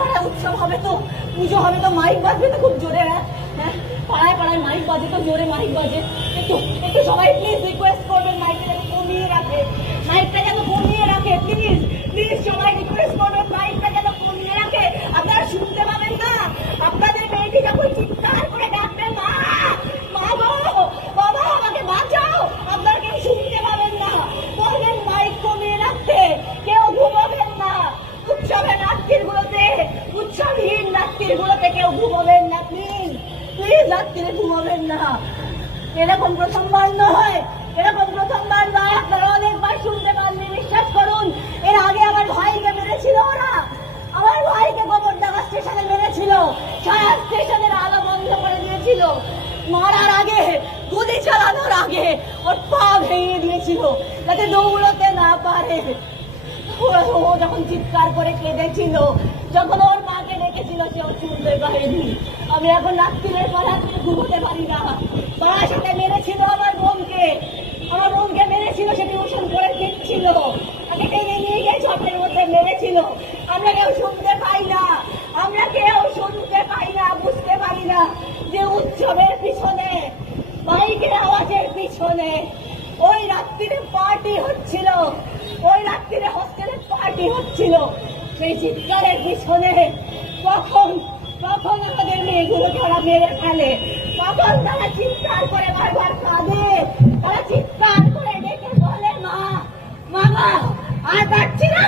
পাড়ায় পাড়ায় উৎসব হবে তো, পুজো হবে তো, মাইক বাজবে তো খুব জোরে। হ্যাঁ, পাড়ায় পাড়ায় মাইক বাজে তো, জোরে মাইক বাজে। একটু একটু সবাই প্লিজ রিকোয়েস্ট করবেন মাইকটা যেন কমিয়ে রাখে, মাইকটা যেন কমিয়ে রাখে, প্লিজ প্লিজ সবাই রিকোয়েস্ট করবেন মাইকটা যেন কমিয়ে রাখে। আপনারা শুনতে পাবেন না, আপনাদের মেয়েটি যখন চিৎকার করে ডাকবে মা মা গো বাবা আমাকে বাঁচাও, আপনারা কেউ শুনতে পাবেন না। বলবেন মাইক কমিয়ে রাখতে, কেউ ঘুমাবেন না উৎসবের রাত্রিগুলোতে, উৎসবহীন রাত্রিগুলোতে কেউ ঘুমাবেন না, প্লিজ প্লিজ রাত্রিরে ঘুমাবেন না। এরকম প্রথমবার নয়, এরকম প্রথমবার নয়, আপনারা অনেকবার শুনতে পাননি, বিশ্বাস করুন। এর আগে আমার ভাইকে মেরেছিল ওরা, আমার ভাইকে গোবরডাঙ্গা স্টেশনে মেরেছিল, সারা স্টেশনের আলো বন্ধ করে দিয়েছিল। মারার আগে, গুলি চালানোর আগে ওর পা ভেঙে দিয়েছিল যাতে দৌড়তে না পারে। ও যখন চিৎকার করে কেঁদেছিল, যখন ওর মাকে ডেকেছিল, সেও শুনতে পারেনি। আমি এখন রাত্রির পর রাত্রে ঘুমোতে পারি না। তারা সাথে মেরেছিল আমার বোনকে, আমার বোনকে মেরেছিল, সে টিউশন করে ফিরছিল, তাকে টেনে নিয়ে গিয়ে ঝড়ের মধ্যে মেরেছিল। আমরা কেউ শুনতে পাই না, আমরা কেউ শুনতে পাই না, বুঝতে পারি না যে উৎসবের পিছনে, মাইকের আওয়াজের পিছনে ওই রাত্রিরে পার্টি হচ্ছিল, ওই রাত্রিরে হোস্টেলে পার্টি হচ্ছিল। সেই চিৎকারের পিছনে কখন কখন আমাদের মেয়েগুলোকে ওরা মেরে ফেলে, কখন তারা চিৎকার করে বারবার কাঁদে, তারা চিৎকার করে ডেকে বলে মা মা আর পারছি না,